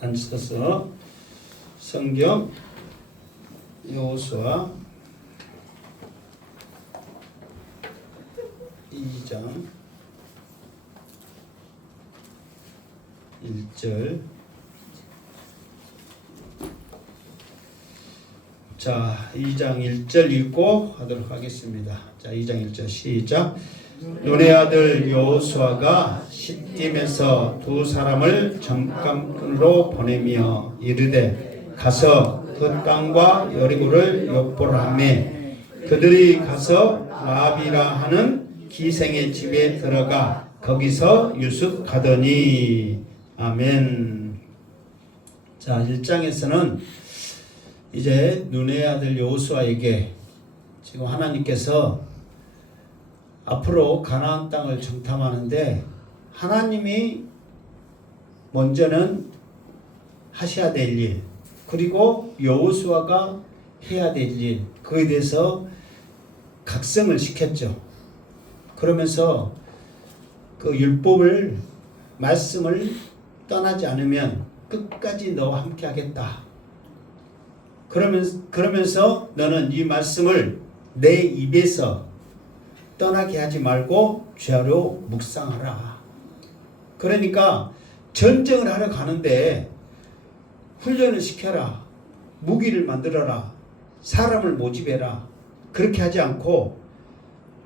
앉으셔서 성경 여호수아 2장 1절. 자, 2장 1절 읽고 하도록 하겠습니다. 자, 2장 1절 시작. 눈의 아들 여호수아가 시딤에서 두 사람을 잠깐으로 보내며 이르되 가서 그 땅과 여리고를 엿보라하며 그들이 가서 라합이라 하는 기생의 집에 들어가 거기서 유숙하더니. 아멘. 자, 1장에서는 이제 눈의 아들 여호수아에게 지금 하나님께서 앞으로 가나안 땅을 정탐하는데 하나님이 먼저는 하셔야 될 일, 그리고 여호수아가 해야 될 일, 그에 대해서 각성을 시켰죠. 그러면서 그 율법을, 말씀을 떠나지 않으면 끝까지 너와 함께 하겠다. 그러면서 너는 이 말씀을 내 입에서 떠나게 하지 말고 죄로 묵상하라. 그러니까 전쟁을 하러 가는데 훈련을 시켜라. 무기를 만들어라. 사람을 모집해라. 그렇게 하지 않고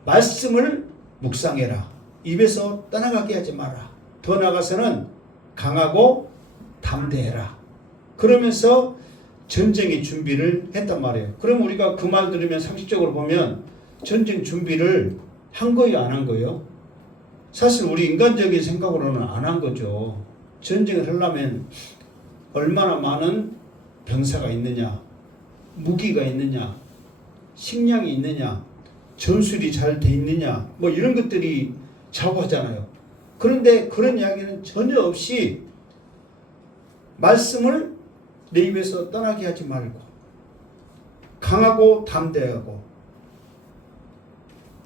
말씀을 묵상해라. 입에서 떠나가게 하지 마라. 더 나아가서는 강하고 담대해라. 그러면서 전쟁의 준비를 했단 말이에요. 그럼 우리가 그 말 들으면 상식적으로 보면 전쟁 준비를 한 거예요, 안 한 거예요? 사실 우리 인간적인 생각으로는 안 한 거죠. 전쟁을 하려면 얼마나 많은 병사가 있느냐, 무기가 있느냐, 식량이 있느냐, 전술이 잘 돼 있느냐, 뭐 이런 것들이 좌우하잖아요. 그런데 그런 이야기는 전혀 없이 말씀을 내 입에서 떠나게 하지 말고 강하고 담대하고,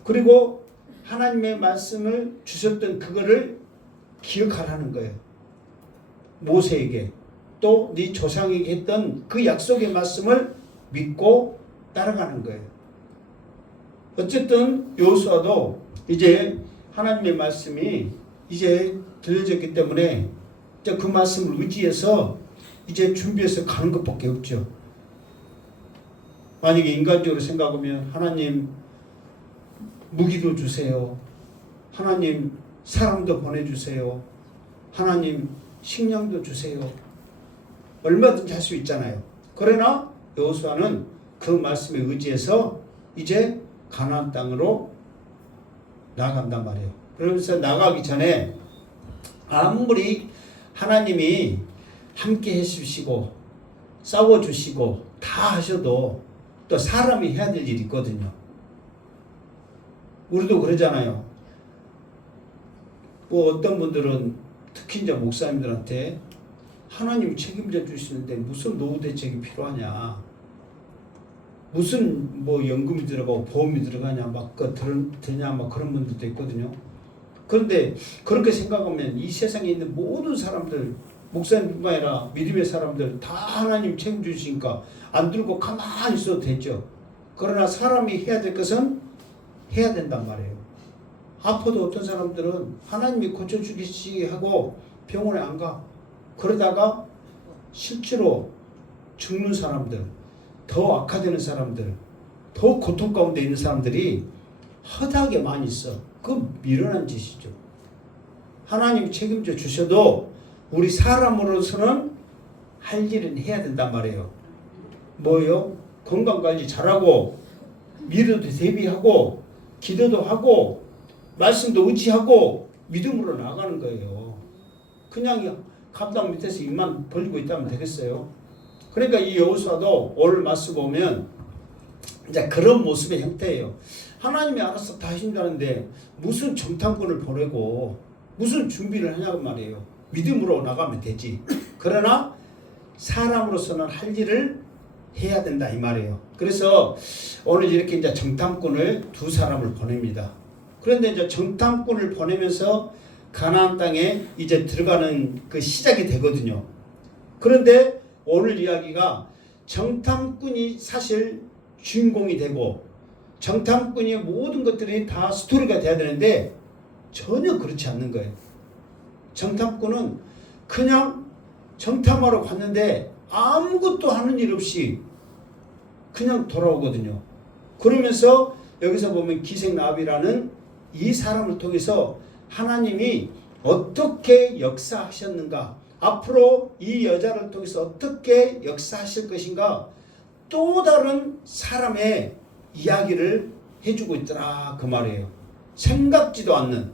그리고 하나님의 말씀을 주셨던 그거를 기억하라는 거예요. 모세에게 또 네 조상에게 했던 그 약속의 말씀을 믿고 따라가는 거예요. 어쨌든 여호수아도 이제 하나님의 말씀이 이제 들려졌기 때문에 이제 그 말씀을 의지해서 이제 준비해서 가는 것밖에 없죠. 만약에 인간적으로 생각하면 하나님 무기도 주세요. 하나님 사람도 보내주세요. 하나님 식량도 주세요. 얼마든지 할 수 있잖아요. 그러나 여호수아는 그 말씀에 의지해서 이제 가나안 땅으로 나간단 말이에요. 그러면서 나가기 전에 아무리 하나님이 함께 해주시고 싸워주시고 다 하셔도 또 사람이 해야 될 일이 있거든요. 우리도 그러잖아요. 뭐 어떤 분들은 특히 이제 목사님들한테 하나님이 책임져 주시는데 무슨 노후 대책이 필요하냐, 무슨 뭐 연금이 들어가고 보험이 들어가냐 막 드냐 막 그런 분들도 있거든요. 그런데 그렇게 생각하면 이 세상에 있는 모든 사람들, 목사님뿐만 아니라 믿음의 사람들 다 하나님 책임져 주시니까 안 들고 가만히 있어도 되죠. 그러나 사람이 해야 될 것은 해야 된단 말이에요. 아파도 어떤 사람들은 하나님이 고쳐주겠지 하고 병원에 안 가. 그러다가 실제로 죽는 사람들, 더 악화되는 사람들, 더 고통 가운데 있는 사람들이 허다하게 많이 있어. 그건 미련한 짓이죠. 하나님이 책임져 주셔도 우리 사람으로서는 할 일은 해야 된단 말이에요. 뭐요? 건강관리 잘하고 미래도 대비하고 기도도 하고 말씀도 의지하고 믿음으로 나가는 거예요. 그냥 감당 밑에서 입만 벌리고 있다면 되겠어요? 그러니까 이 여호수아도 오늘 말씀 보면 이제 그런 모습의 형태예요. 하나님이 알아서 다 하신다는데 무슨 정탐꾼을 보내고 무슨 준비를 하냐고 말이에요. 믿음으로 나가면 되지. 그러나 사람으로서는 할 일을 해야 된다 이 말이에요. 그래서 오늘 이렇게 이제 정탐꾼을 두 사람을 보냅니다. 그런데 이제 정탐꾼을 보내면서 가나안 땅에 이제 들어가는 그 시작이 되거든요. 그런데 오늘 이야기가 정탐꾼이 사실 주인공이 되고 정탐꾼의 모든 것들이 다 스토리가 돼야 되는데 전혀 그렇지 않는 거예요. 정탐꾼은 그냥 정탐하러 갔는데 아무것도 하는 일 없이 그냥 돌아오거든요. 그러면서 여기서 보면 기생라합이라는 이 사람을 통해서 하나님이 어떻게 역사하셨는가, 앞으로 이 여자를 통해서 어떻게 역사하실 것인가, 또 다른 사람의 이야기를 해주고 있더라 그 말이에요. 생각지도 않는,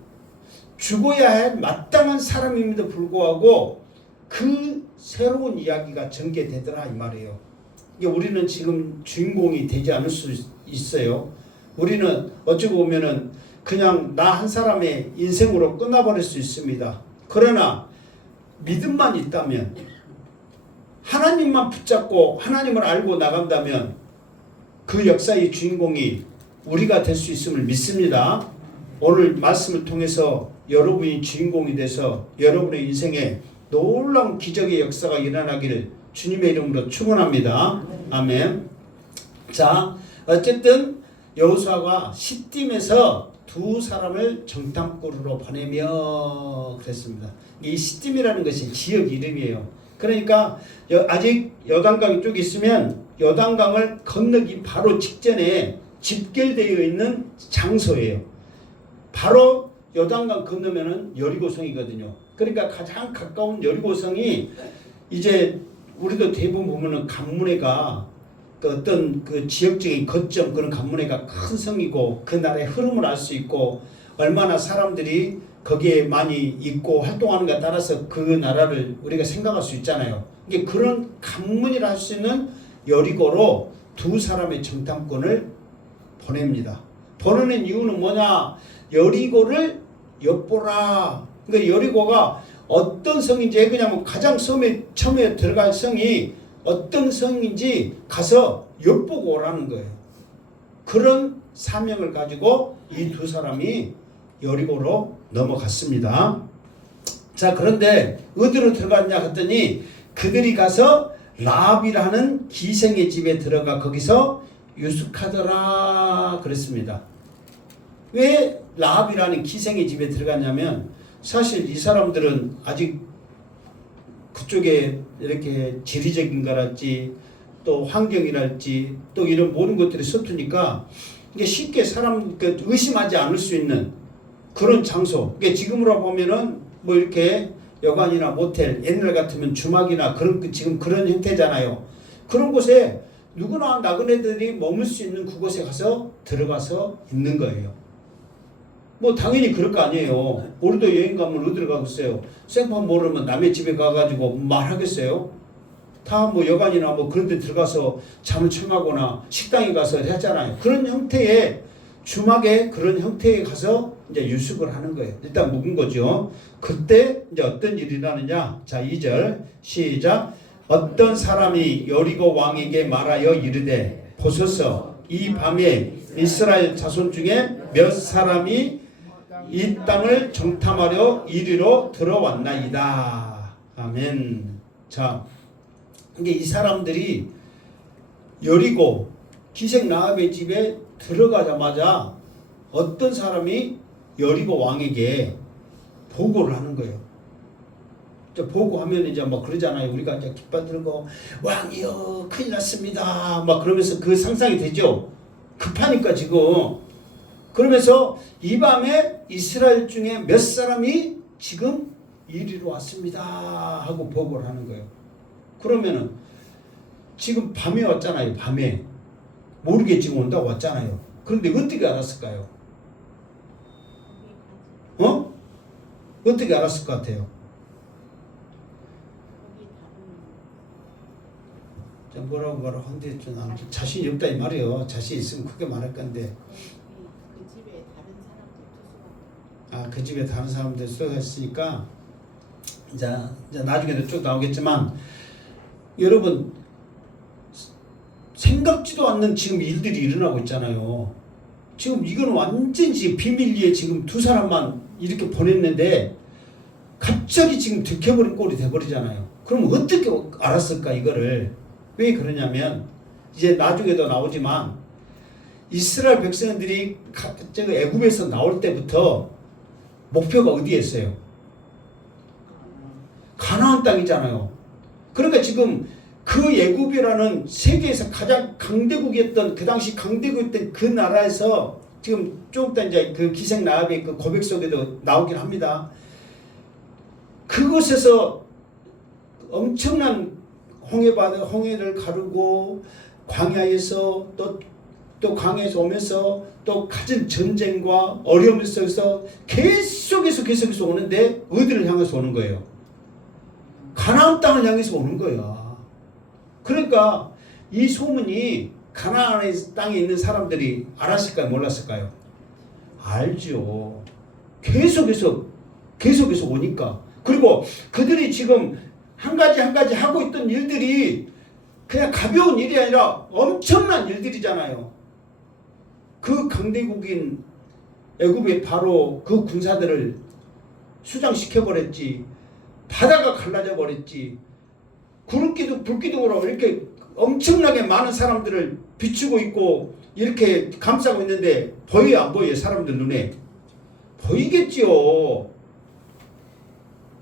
죽어야 할 마땅한 사람임에도 불구하고 그 새로운 이야기가 전개되더라 이 말이에요. 우리는 지금 주인공이 되지 않을 수 있어요. 우리는 어찌 보면은 그냥 나 한 사람의 인생으로 끝나버릴 수 있습니다. 그러나 믿음만 있다면, 하나님만 붙잡고 하나님을 알고 나간다면 그 역사의 주인공이 우리가 될 수 있음을 믿습니다. 오늘 말씀을 통해서 여러분이 주인공이 돼서 여러분의 인생에 놀라운 기적의 역사가 일어나기를 주님의 이름으로 축원합니다. 아멘. 자, 어쨌든 여호수아가 시딤에서 두 사람을 정탐꾼으로 보내며 그랬습니다. 이 시딤이라는 것이 지역 이름이에요. 그러니까 아직 요단강 쪽에 있으면 요단강을 건너기 바로 직전에 집결되어 있는 장소예요. 바로 요단강 건너면은 여리고성이거든요. 그러니까 가장 가까운 여리고성이 이제 우리도 대부분 보면은 간문회가 그 어떤 그 지역적인 거점, 그런 간문회가 큰 성이고 그 나라의 흐름을 알 수 있고 얼마나 사람들이 거기에 많이 있고 활동하는가 따라서 그 나라를 우리가 생각할 수 있잖아요. 이게 그런 간문이라 할 수 있는 여리고로 두 사람의 정탐꾼을 보냅니다. 보내는 이유는 뭐냐? 여리고를 엿보라. 그러니까 여리고가 어떤 성인지, 그냥 가장 처음에 들어갈 성이 어떤 성인지 가서 엿보고 오라는 거예요. 그런 사명을 가지고 이 두 사람이 여리고로 넘어갔습니다. 자, 그런데 어디로 들어갔냐 했더니 그들이 가서 라합이라는 기생의 집에 들어가 거기서 유숙하더라 그랬습니다. 왜 라합이라는 기생의 집에 들어갔냐면, 사실 이 사람들은 아직 그쪽에 이렇게 지리적인 거랄지 또 환경이랄지 또 이런 모든 것들이 서투니까 이게 쉽게 사람 의심하지 않을 수 있는 그런 장소. 그러니까 지금으로 보면은 뭐 이렇게 여관이나 모텔, 옛날 같으면 주막이나 그런 지금 그런 형태잖아요. 그런 곳에 누구나 나그네들이 머물 수 있는 그곳에 가서 들어가서 있는 거예요. 뭐 당연히 그럴 거 아니에요. 우리도 여행 가면 어디로 가겠어요? 생판 모르면 남의 집에 가가지고 말하겠어요? 다 뭐 여관이나 뭐 그런 데 들어가서 잠을 청하거나 식당에 가서 했잖아요. 그런 형태의 주막에 그런 형태에 가서 이제 유숙을 하는 거예요. 일단 묵은 거죠. 그때 이제 어떤 일이 일어나느냐? 자, 2절 시작. 어떤 사람이 여리고 왕에게 말하여 이르되 보소서, 이 밤에 이스라엘 자손 중에 몇 사람이 이 땅을 정탐하려 이리로 들어왔나이다. 아멘. 자, 이게 이 사람들이 여리고 기생라합의 집에 들어가자마자 어떤 사람이 여리고 왕에게 보고를 하는 거예요. 보고하면 이제 막 그러잖아요. 우리가 이제 깃발 들고 왕이여 큰일 났습니다. 막 그러면서 그 상상이 되죠. 급하니까 지금. 그러면서 이 밤에 이스라엘 중에 몇 사람이 지금 이리로 왔습니다 하고 보고를 하는 거예요. 그러면은 지금 밤에 왔잖아요. 밤에 모르게 지금 온다고 왔잖아요. 그런데 어떻게 알았을까요? 어떻게 알았을 것 같아요? 뭐라고 하는데 좀 자신이 없다 이 말이에요. 자신 있으면 크게 말할 건데. 그 집에 다른 사람들 수고했으니까 이제 나중에도 쭉 나오겠지만, 여러분 생각지도 않는 지금 일들이 일어나고 있잖아요. 지금 이건 완전히 지금 비밀리에 지금 두 사람만 이렇게 보냈는데 갑자기 지금 들켜버린 꼴이 돼버리잖아요. 그럼 어떻게 알았을까 이거를? 왜 그러냐면 이제 나중에도 나오지만 이스라엘 백성들이 애굽에서 나올 때부터 목표가 어디였어요? 가나안 땅이잖아요. 그러니까 지금 그 애굽이라는 세계에서 가장 강대국이었던 그 당시 강대국이었던 그 나라에서 지금 좀 이따 이제 그 기생 라합의 그 고백 속에도 나오긴 합니다. 그곳에서 엄청난 홍해를 가르고 광야에서 또 광야에서 오면서 또 가진 전쟁과 어려움 속에서 계속해서 오는데 어디를 향해서 오는 거예요? 가나안 땅을 향해서 오는 거야. 그러니까 이 소문이 가나안 땅에 있는 사람들이 알았을까요? 몰랐을까요? 알죠. 계속해서 오니까. 그리고 그들이 지금 한 가지 하고 있던 일들이 그냥 가벼운 일이 아니라 엄청난 일들이잖아요. 그 강대국인 애굽의 바로 그 군사들을 수장시켜버렸지. 바다가 갈라져 버렸지. 불기둥으로 이렇게 엄청나게 많은 사람들을 비추고 있고 이렇게 감싸고 있는데 보여요, 안 보여요? 사람들 눈에 보이겠지요.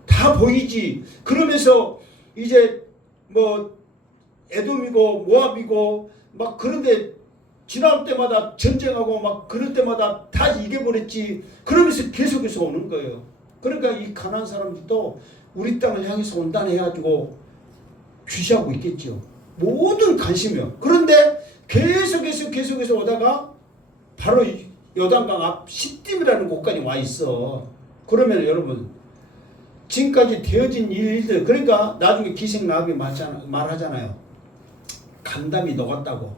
다 보이지. 그러면서 이제 뭐 에돔이고 모압이고 막 그런데 지나올 때마다 전쟁하고 막 그럴 때마다 다 이겨버렸지. 그러면서 계속해서 오는 거예요. 그러니까 이 가나안 사람들도 우리 땅을 향해서 온다네 해가지고 주시하고 있겠죠. 모든 관심이요. 그런데 계속해서 오다가 바로 요단강 앞 시딤이라는 곳까지 와 있어. 그러면 여러분 지금까지 되어진 일들, 그러니까 나중에 기생 라합이 말하잖아요. 간담이 녹았다고.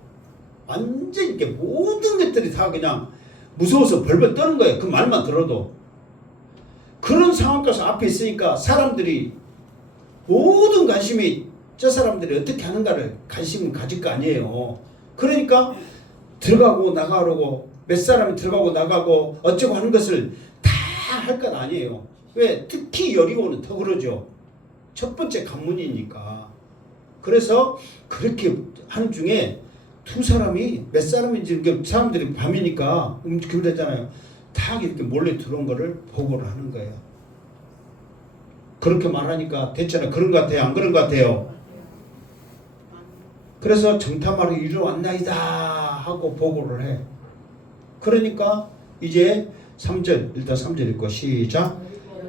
완전 이렇게 모든 것들이 다 그냥 무서워서 벌벌 떠는 거예요. 그 말만 들어도. 그런 상황까지 앞에 있으니까 사람들이 모든 관심이 저 사람들이 어떻게 하는가를 관심을 가질 거 아니에요. 그러니까 들어가고 나가고 몇 사람이 들어가고 나가고 어쩌고 하는 것을 다 할 것 아니에요. 왜? 특히 여리고는 더 그러죠. 첫 번째 관문이니까. 그래서 그렇게 하는 중에 두 사람이 몇 사람인지 이렇게 사람들이 밤이니까 그러잖아요. 다 이렇게 몰래 들어온 거를 보고를 하는 거예요. 그렇게 말하니까 됐잖아요. 그런 것 같아요? 안 그런 것 같아요? 그래서 정탐하러 이리로 왔나이다 하고 보고를 해. 그러니까 이제 3절, 일단 3절 읽고 시작.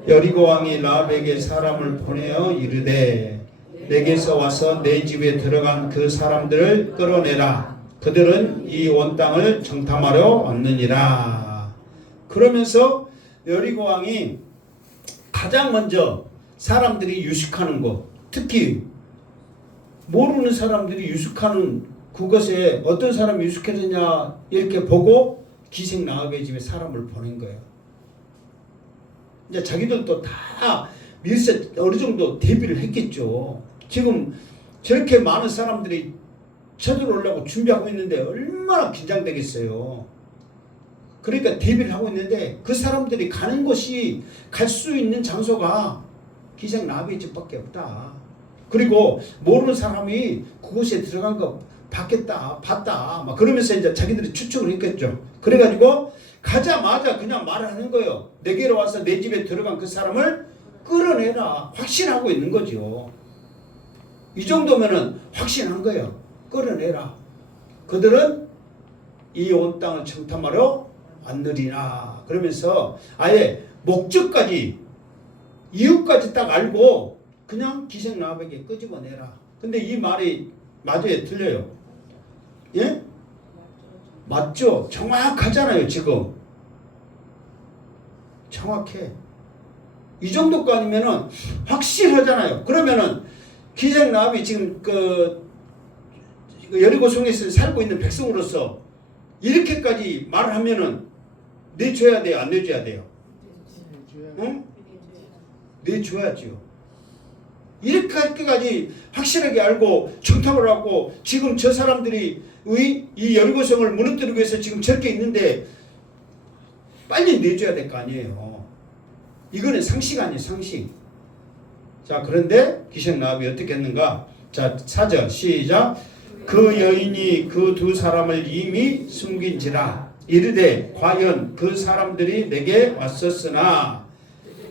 여리고 왕이 라합에게 사람을 보내어 이르되 내게서 와서 내 집에 들어간 그 사람들을 끌어내라. 그들은 이 온 땅을 정탐하러 왔느니라. 그러면서 여리고 왕이 가장 먼저 사람들이 유숙하는 곳, 특히 모르는 사람들이 유숙하는 그것에 어떤 사람이 유숙했느냐 이렇게 보고 기생 라합의 집에 사람을 보낸 거예요. 이제 자기들도 다 미리서 어느 정도 대비를 했겠죠. 지금 저렇게 많은 사람들이 쳐들어오려고 준비하고 있는데 얼마나 긴장되겠어요. 그러니까 대비를 하고 있는데 그 사람들이 가는 곳이 갈 수 있는 장소가 기생 라합의 집밖에 없다. 그리고 모르는 사람이 그곳에 들어간 거 봤다 막 그러면서 이제 자기들이 추측을 했겠죠. 그래가지고 가자마자 그냥 말을 하는 거예요. 내게로 와서 내 집에 들어간 그 사람을 끌어내라. 확신하고 있는 거죠. 이 정도면은 확신한 거예요. 끌어내라. 그들은 이 온 땅을 정탐하러 왔느니라. 그러면서 아예 목적까지 이유까지 딱 알고 그냥 기생 라합에게 끄집어내라. 근데 이 말이 맞아요? 틀려요? 예? 맞죠? 정확하잖아요. 지금 정확해. 이 정도가 아니면은 확실하잖아요. 그러면은 기생 라합이 지금 그 여리고 성에서 살고 있는 백성으로서 이렇게까지 말을 하면은 내줘야 돼요? 안 내줘야 돼요? 응? 내줘야죠. 이렇게까지 확실하게 알고 정탐을 하고 지금 저 사람들이 이 여리고성을 무너뜨리기 위해서 지금 저렇게 있는데 빨리 내줘야 될 거 아니에요. 이거는 상식 아니에요. 상식. 자, 그런데 기생나합이 어떻게 했는가? 자, 4절 시작. 그 여인이 그 두 사람을 이미 숨긴지라 이르되 과연 그 사람들이 내게 왔었으나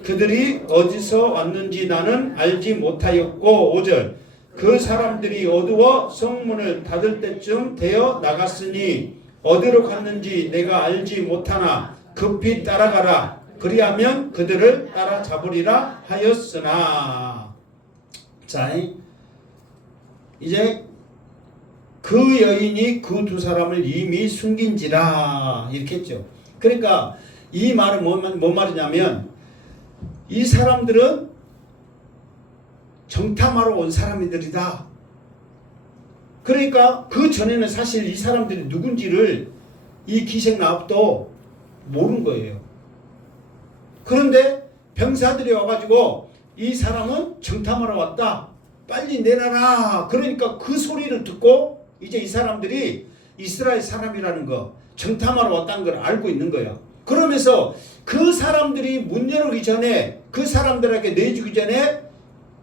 그들이 어디서 왔는지 나는 알지 못하였고 5절 그 사람들이 어두워 성문을 닫을 때쯤 되어 나갔으니 어디로 갔는지 내가 알지 못하나 급히 따라가라 그리하면 그들을 따라잡으리라 하였으나. 자, 이제 그 여인이 그 두 사람을 이미 숨긴지라 이렇게 했죠. 그러니까 이 말은 뭔 말이냐면 이 사람들은 정탐하러 온 사람들이다. 그러니까 그 전에는 사실 이 사람들이 누군지를 이 기생나합도 모르는 거예요. 그런데 병사들이 와가지고 이 사람은 정탐하러 왔다. 빨리 내놔라. 그러니까 그 소리를 듣고 이제 이 사람들이 이스라엘 사람이라는 거, 정탐하러 왔다는 걸 알고 있는 거야. 그러면서 그 사람들이 문 열기 전에 그 사람들에게 내주기 전에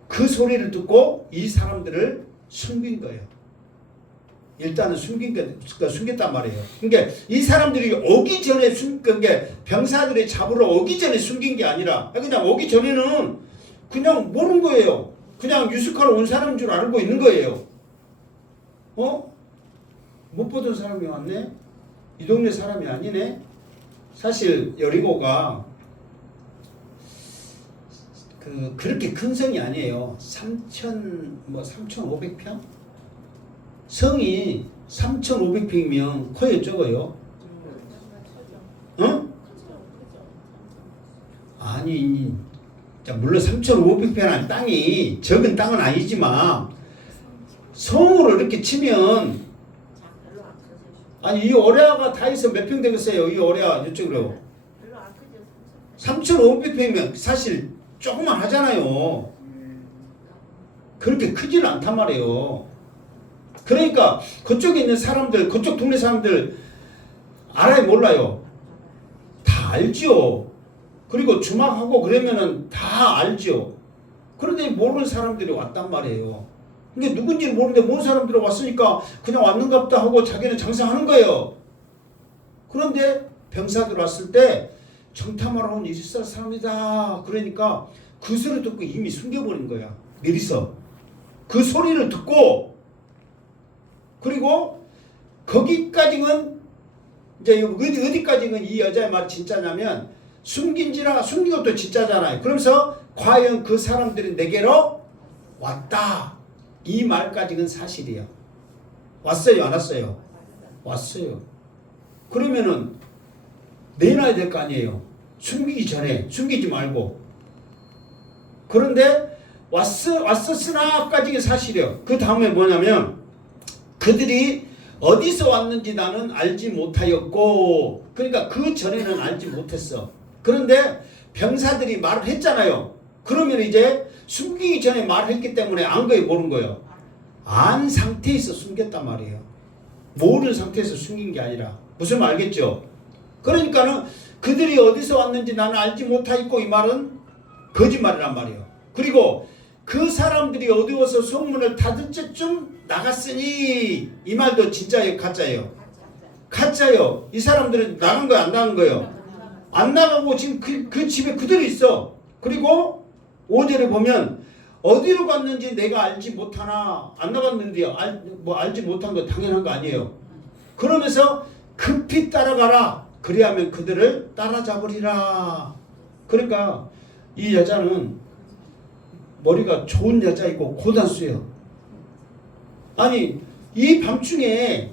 그 소리를 듣고 이 사람들을 숨긴 거예요. 일단은 숨겼단 말이에요. 그러니까 이 사람들이 오기 전에 숨긴 게 병사들이 잡으러 오기 전에 숨긴 게 아니라 그냥 오기 전에는 그냥 모르는 거예요. 그냥 유숙하러 온 사람인 줄 알고 있는 거예요. 못 보던 사람이 왔네? 이 동네 사람이 아니네? 사실 여리고가 그렇게 큰 성이 아니에요. 3,500평? 성이 3,500평이면 커요, 적어요? 아니, 물론 3,500평이라는 땅이 적은 땅은 아니지만 성으로 이렇게 치면 아니 이 오레아가 다 해서 몇 평 되겠어요? 이 오레아 이쪽으로 3,500평이면 사실 조금만 하잖아요. 그렇게 크지는 않단 말이에요. 그러니까 그쪽에 있는 사람들, 그쪽 동네 사람들 알아요, 몰라요? 다 알죠. 그리고 주막하고 그러면은 다 알죠. 그런데 모르는 사람들이 왔단 말이에요. 이게 누군지 모르는데 모르는 사람들이 왔으니까 그냥 왔는갑다 하고 자기는 장사하는 거예요. 그런데 병사들 왔을 때 정탐하러 온 이스라엘 사람이다. 그러니까 그 소리를 듣고 이미 숨겨버린 거야. 미리서. 그 소리를 듣고 그리고 거기까지는 이제 어디까지는 이 여자의 말이 진짜냐면 숨긴지라 숨긴 것도 진짜잖아요. 그러면서 과연 그 사람들이 내게로 왔다. 이 말까지는 사실이야. 왔어요, 안 왔어요? 왔어요. 그러면은 내놔야 될 거 아니에요. 숨기기 전에 숨기지 말고. 그런데 왔었으나까지는 사실이에요. 그 다음에 뭐냐면 그들이 어디서 왔는지 나는 알지 못하였고, 그러니까 그 전에는 알지 못했어. 그런데 병사들이 말을 했잖아요. 그러면 이제 숨기기 전에 말을 했기 때문에 안 거예요, 모르는 거예요. 안 상태에서 숨겼단 말이에요. 모르는 상태에서 숨긴 게 아니라. 무슨 말 알겠죠? 그러니까는 그들이 어디서 왔는지 나는 알지 못하였고, 이 말은 거짓말이란 말이에요. 그리고 그 사람들이 어두워서 성문을 닫을 때쯤 나갔으니, 이 말도 진짜예요, 가짜예요? 가짜예요. 이 사람들은 나간 거예요, 안 나간 거예요? 안 나가고 지금 그 집에 그대로 있어. 그리고 5절에 보면 어디로 갔는지 내가 알지 못하나. 안 나갔는데 알지 못한 거 당연한 거 아니에요. 그러면서 급히 따라가라. 그리하면 그들을 따라잡으리라. 그러니까 이 여자는 머리가 좋은 여자이고 고단수예요. 아니 이 밤중에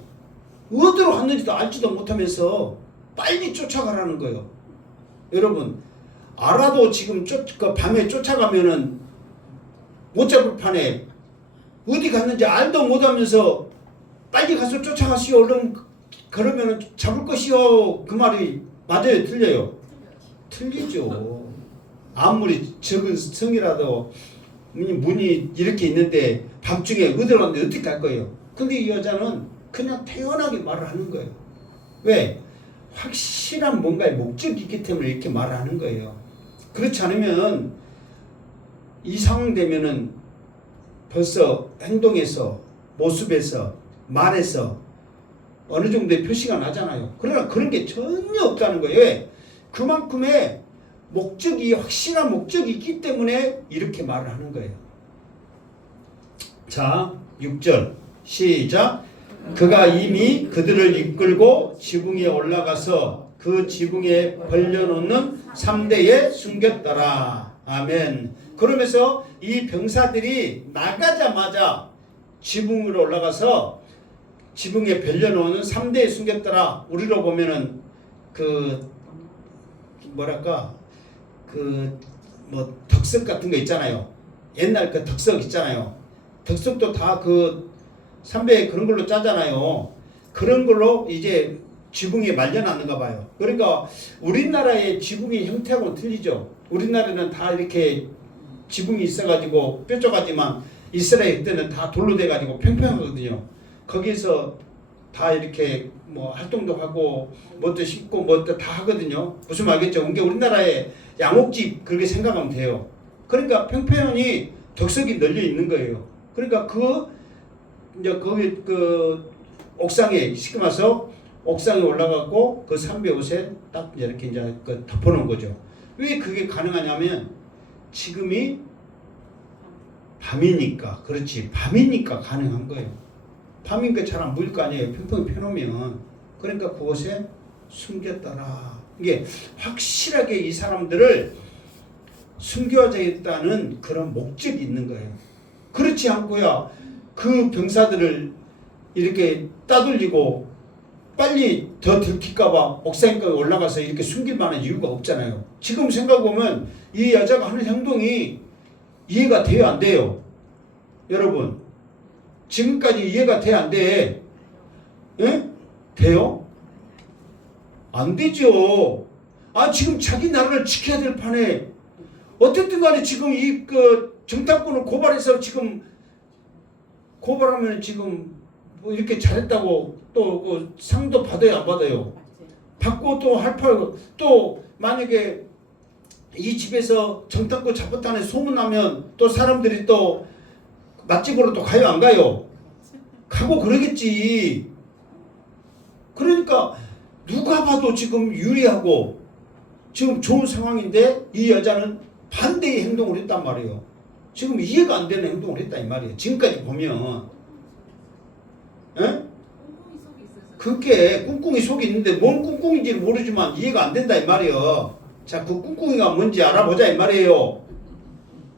어디로 갔는지도 알지도 못하면서 빨리 쫓아가라는 거예요. 여러분 알아도 지금 밤에 쫓아가면은 못 잡을 판에 어디 갔는지 알도 못하면서 빨리 가서 쫓아가시오. 얼른 그러면은 잡을 것이요. 그 말이 맞아요, 틀려요? 틀리죠. 아무리 적은 성이라도 문이 이렇게 있는데 밤중에 어디로 갔는데 어떻게 갈 거예요? 근데 이 여자는 그냥 태연하게 말을 하는 거예요. 왜? 확실한 뭔가의 목적이 있기 때문에 이렇게 말을 하는 거예요. 그렇지 않으면 이 상황 되면은 벌써 행동에서, 모습에서, 말에서 어느 정도의 표시가 나잖아요. 그러나 그런 게 전혀 없다는 거예요. 왜? 그만큼의 목적이, 확실한 목적이 있기 때문에 이렇게 말을 하는 거예요. 자, 6절 시작. 그가 이미 그들을 이끌고 지붕에 올라가서 그 지붕에 벌려놓는 3대에 숨겼더라. 아멘. 그러면서 이 병사들이 나가자마자 지붕으로 올라가서 지붕에 벌려놓는 3대에 숨겼더라. 우리로 보면은 그 뭐랄까 그 뭐 덕석 같은 거 있잖아요. 옛날 그 덕석 있잖아요. 덕석도 다 그 삼배 그런 걸로 짜잖아요. 그런 걸로 이제 지붕에 말려놨는가 봐요. 그러니까 우리나라의 지붕의 형태하고는 틀리죠. 우리나라는 다 이렇게 지붕이 있어가지고 뾰족하지만 이스라엘 때는 다 돌로 돼가지고 평평하거든요. 거기서 다 이렇게 뭐 활동도 하고 뭐도 심고 뭐도 다 하거든요. 무슨 말겠죠? 그러니까 우리나라의 양옥집 그렇게 생각하면 돼요. 그러니까 평평히 덕석이 널려 있는 거예요. 그러니까 이제 거기 그 옥상에 시켜서 옥상에 올라가고 그 삼배 옷에 딱 이렇게 이제 그 덮어놓은 거죠. 왜 그게 가능하냐면 지금이 밤이니까. 그렇지, 밤이니까 가능한 거예요. 밤이니까 잘 안 보일 거 아니에요. 평평히 펴놓으면. 그러니까 그곳에 숨겼더라. 이게 확실하게 이 사람들을 숨겨져 있다는 그런 목적이 있는 거예요. 그렇지 않고야 그 병사들을 이렇게 따돌리고 빨리 더 들킬까봐 옥상까지 올라가서 이렇게 숨길 만한 이유가 없잖아요. 지금 생각해보면 이 여자가 하는 행동이 이해가 돼요, 안 돼요? 여러분, 지금까지 이해가 돼, 안 돼? 예? 돼요? 안 되죠. 지금 자기 나라를 지켜야 될 판에 어쨌든 간에 지금 정탐꾼을 고발해서 지금 고발하면 지금 뭐 이렇게 잘했다고 또 그 상도 받아요, 안 받아요? 받고 또 또 만약에 이 집에서 정탐꾼 잡았다는 소문나면 또 사람들이 또 맛집으로 또 가요, 안 가요? 가고 그러겠지. 그러니까 누가 봐도 지금 유리하고 지금 좋은 상황인데 이 여자는 반대의 행동을 했단 말이에요. 지금 이해가 안 되는 행동을 했다 이 말이에요. 지금까지 보면. 에? 그게 꿍꿍이 속이 있는데 뭔 꿍꿍인지는 모르지만 이해가 안 된다 이 말이에요. 자, 그 꿍꿍이가 뭔지 알아보자 이 말이에요.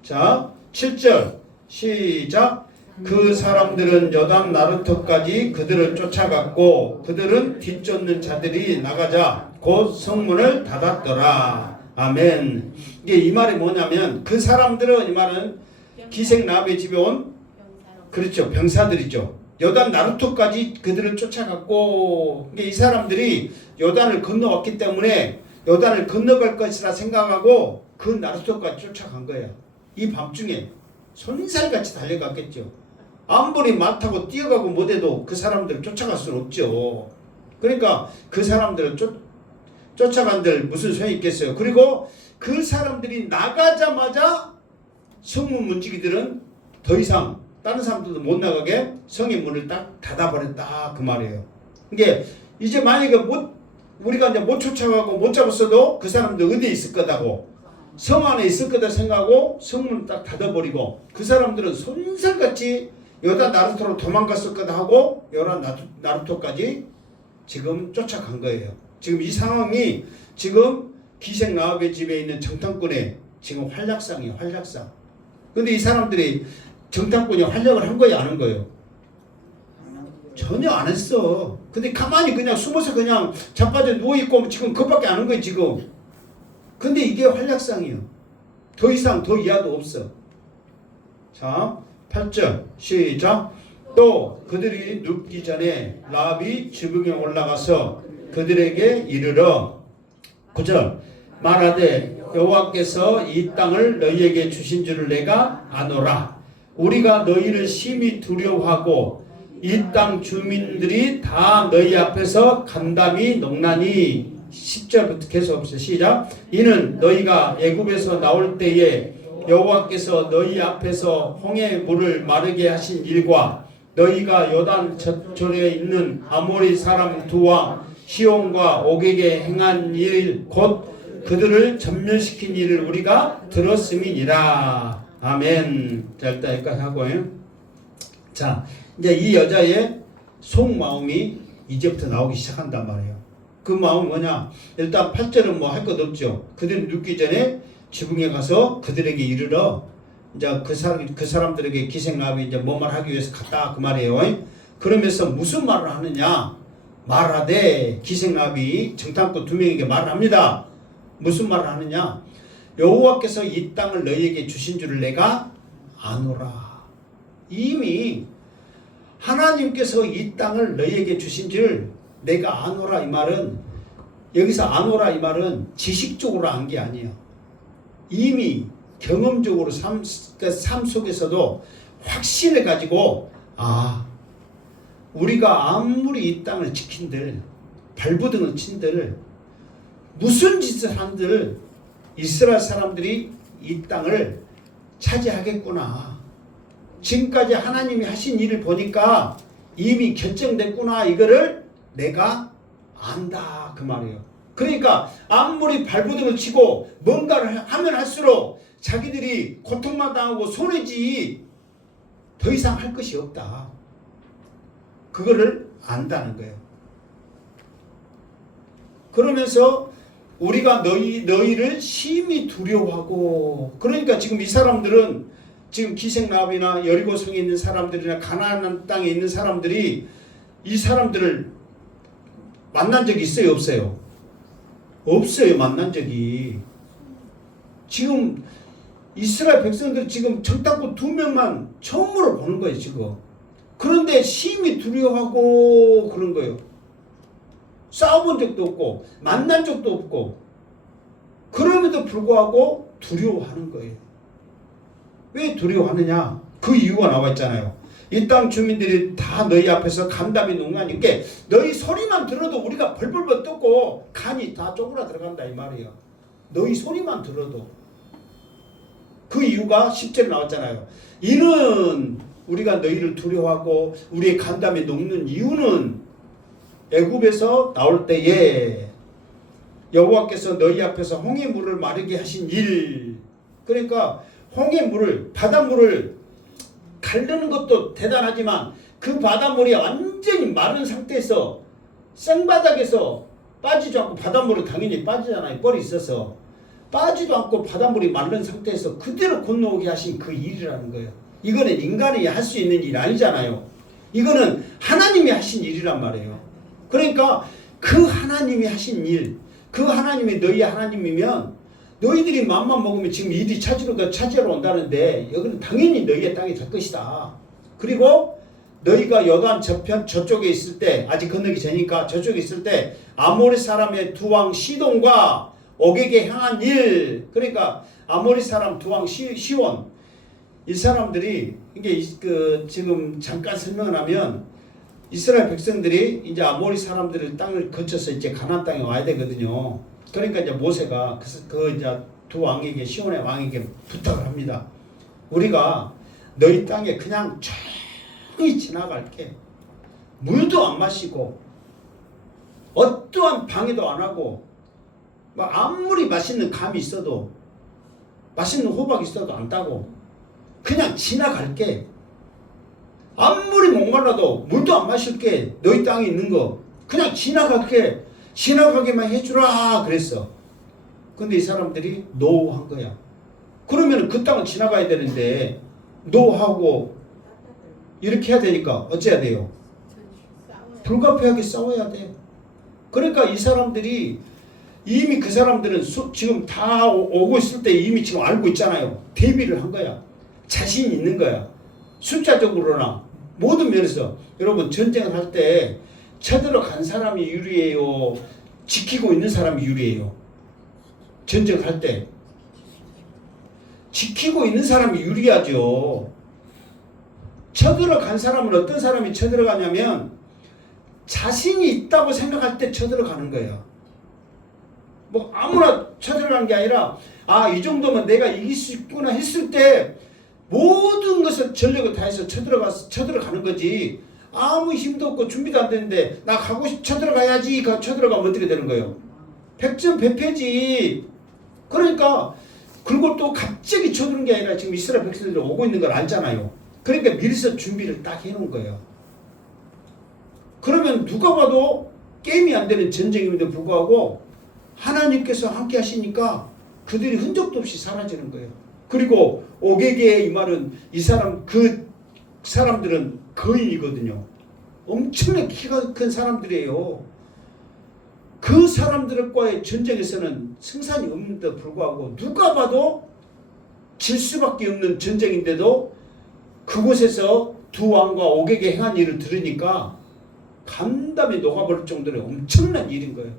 자, 7절 시작. 그 사람들은 여단 나루토까지 그들을 쫓아갔고 그들은 뒤쫓는 자들이 나가자 곧 성문을 닫았더라. 아멘. 이게 이 말이 뭐냐면 그 사람들은 이 말은 기생 라합의 집에 온 그렇죠, 병사들이죠. 여단 나루토까지 그들을 쫓아갔고 이 사람들이 여단을 건너왔기 때문에 여단을 건너갈 것이라 생각하고 그 나루토까지 쫓아간 거예요. 이 밤중에 손살같이 달려갔겠죠. 아무리 말 타고 뛰어가고 못해도 그 사람들을 쫓아갈 수는 없죠. 그러니까 그 사람들을 쫓아간들 무슨 소용이 있겠어요. 그리고 그 사람들이 나가자마자 성문 문지기들은 더 이상 다른 사람들도 못 나가게 성의 문을 딱 닫아버렸다 그 말이에요. 이게 이제 만약에 우리가 이제 못 쫓아가고 못 잡았어도 그 사람들 어디에 있을 거다고 성 안에 있을 거다 생각하고 성문을 딱 닫아버리고 그 사람들은 손살같이 여단 나루토로 도망갔을 거다 하고 여단 나루토까지 지금 쫓아간 거예요. 지금 이 상황이 지금 기생 라합의 집에 있는 정탐꾼의 지금 활약상이에요. 활약상. 근데 이 사람들이 정탐꾼이 활약을 한 거예요, 안 한 거예요? 전혀 안 했어. 근데 가만히 그냥 숨어서 그냥 자빠져 누워있고 지금 그것밖에 안 한 거예요, 지금. 근데 이게 활약상이에요. 더 이상 더 이하도 없어. 자, 8절 시작. 또 그들이 눕기 전에 라합이 지붕에 올라가서 그들에게 이르러 9절 말하되 여호와께서 이 땅을 너희에게 주신 줄을 내가 아노라. 우리가 너희를 심히 두려워하고 이 땅 주민들이 다 너희 앞에서 간담이 농나니 10절부터 계속 시작. 이는 너희가 애굽에서 나올 때에 여호와께서 너희 앞에서 홍해 물을 마르게 하신 일과 너희가 요단 저절에 있는 아모리 사람 두 왕 시온과 옥에게 행한 일 곧 그들을 전멸시킨 일을 우리가 들었음이니라. 아멘. 자, 일단 여기까지 하고요. 자, 이제 이 여자의 속마음이 이제부터 나오기 시작한단 말이에요. 그 마음은 뭐냐? 일단 8절은 뭐 할 것 없죠. 그들이 눕기 전에 지붕에 가서 그들에게 이르러 이제 그 사람들에게 기생나비 이제 뭔 말 하기 위해서 갔다 그 말이에요. 그러면서 무슨 말을 하느냐? 말하되 기생나비 정탐꾼 두 명에게 말을 합니다. 무슨 말을 하느냐? 여호와께서 이 땅을 너희에게 주신 줄을 내가 아노라. 이미 하나님께서 이 땅을 너희에게 주신 줄 내가 아노라. 이 말은 여기서 아노라 이 말은 지식적으로 안 게 아니에요. 이미 경험적으로 삶 속에서도 확신을 가지고 우리가 아무리 이 땅을 지킨들 발부등을 친들 무슨 짓을 한들 이스라엘 사람들이 이 땅을 차지하겠구나. 지금까지 하나님이 하신 일을 보니까 이미 결정됐구나. 이거를 내가 안다 그 말이에요. 그러니까 아무리 발부등을 치고 뭔가를 하면 할수록 자기들이 고통만 당하고 손해지 더 이상 할 것이 없다. 그거를 안다는 거예요. 그러면서 우리가 너희를 심히 두려워하고, 그러니까 지금 이 사람들은 지금 기생나비나 여리고성에 있는 사람들이나 가나안 땅에 있는 사람들이 이 사람들을 만난 적이 있어요, 없어요? 없어요, 만난 적이. 지금 이스라엘 백성들 지금 정탐꾼 두 명만 처음으로 보는 거예요, 지금. 그런데 심히 두려워하고 그런 거예요. 싸워본 적도 없고 만난 적도 없고 그럼에도 불구하고 두려워하는 거예요. 왜 두려워하느냐? 그 이유가 나와 있잖아요. 이 땅 주민들이 다 너희 앞에서 간담이 농간인 게 너희 소리만 들어도 우리가 벌벌벌 떨고 간이 다 쪼그라 들어간다 이 말이에요. 너희 소리만 들어도. 그 이유가 10절에 나왔잖아요. 이는 우리가 너희를 두려워하고 우리의 간담이 녹는 이유는 애굽에서 나올 때에 여호와께서 너희 앞에서 홍해 물을 마르게 하신 일. 그러니까 홍해 물을, 바닷물을 가르는 것도 대단하지만 그 바닷물이 완전히 마른 상태에서 생바닥에서 빠지지 않고, 바닷물은 당연히 빠지잖아요. 뻘이 있어서 빠지도 않고 바닷물이 마른 상태에서 그대로 건너오게 하신 그 일이라는 거예요. 이거는 인간이 할 수 있는 일 아니잖아요. 이거는 하나님이 하신 일이란 말이에요. 그러니까 그 하나님이 하신 일, 그 하나님이 너희 하나님이면 너희들이 맘만 먹으면 지금 일이 차지하러 온다는데 여기는 당연히 너희의 땅이 될 것이다. 그리고 너희가 요단 저쪽에 있을 때, 아직 건너기 전이니까 저쪽에 있을 때 아모리 사람의 두 왕 시돈과 옥에게 향한 일. 그러니까 아모리 사람 두 왕 시온, 이 사람들이 이게 지금 잠깐 설명을 하면 이스라엘 백성들이 이제 아모리 사람들의 땅을 거쳐서 이제 가나안 땅에 와야 되거든요. 그러니까 이제 모세가 그 이제 두 왕에게, 시온의 왕에게 부탁을 합니다. 우리가 너희 땅에 그냥 조용히 지나갈게. 물도 안 마시고 어떠한 방해도 안 하고, 아무리 맛있는 감이 있어도, 맛있는 호박이 있어도 안 따고 그냥 지나갈게. 아무리 목말라도 물도 안 마실게. 너희 땅에 있는 거 그냥 지나갈게. 지나가게만 해주라 그랬어. 근데 이 사람들이 노한 거야. 그러면 그 땅을 지나가야 되는데 노하고 이렇게 해야 되니까 어째야 돼요? 불가피하게 싸워야 돼. 그러니까 이 사람들이 이미, 그 사람들은 지금 다 오고 있을 때 이미 지금 알고 있잖아요. 대비를 한 거야. 자신이 있는 거야. 숫자적으로나 모든 면에서. 여러분, 전쟁을 할 때 쳐들어간 사람이 유리해요? 지키고 있는 사람이 유리해요? 전쟁할 때 지키고 있는 사람이 유리하죠. 쳐들어간 사람은 어떤 사람이 쳐들어가냐면 자신이 있다고 생각할 때 쳐들어가는 거예요. 뭐 아무나 쳐들어가는 게 아니라 아, 이 정도면 내가 이길 수 있구나 했을 때 모든 것을 전력을 다해서 쳐들어가는 거지. 아무 힘도 없고 준비도 안 되는데 나 쳐들어가야지. 쳐들어가면 어떻게 되는 거예요? 백전백패지. 그러니까 그리고 또 갑자기 쳐드는 게 아니라 지금 이스라엘 백성들이 오고 있는 걸 알잖아요. 그러니까 미리서 준비를 딱 해놓은 거예요. 그러면 누가 봐도 게임이 안 되는 전쟁임에도 불구하고 하나님께서 함께 하시니까 그들이 흔적도 없이 사라지는 거예요. 그리고 오게게의 이 말은 그 사람들은 거인이거든요. 엄청나게 키가 큰 사람들이에요. 그 사람들과의 전쟁에서는 승산이 없는데도 불구하고 누가 봐도 질 수밖에 없는 전쟁인데도 그곳에서 두 왕과 오게게 행한 일을 들으니까 감담이 녹아버릴 정도로 엄청난 일인 거예요.